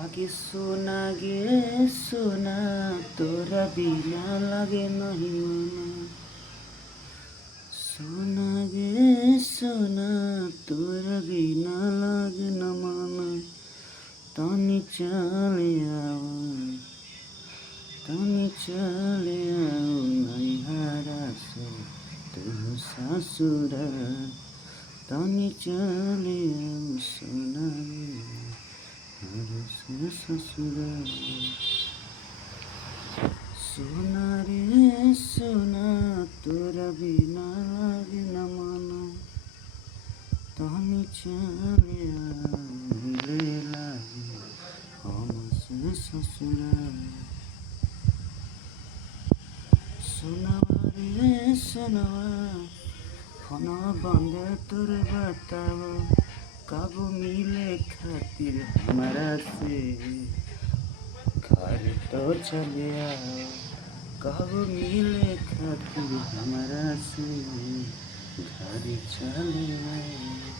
आगे सोना गे सोना तोरा बिना लागे नहीं मन। सोना गे सोना तोरा बिना लागे न मन। तनी चले आओ नैहरा से तू ससुरा। तनी चले आओ सोना रे ससुरा। सोना रे सोना तोरा बिना लागे न मन। तनी चले आओ मिले लागे हमसे ससुरा। सोनावा रे सोनावा फोनवा बंद तोर बतावा। कब मिले खातिर हमारा से घर तो चले आओ। कब मिले खातिर हमारा से घर चले आओ।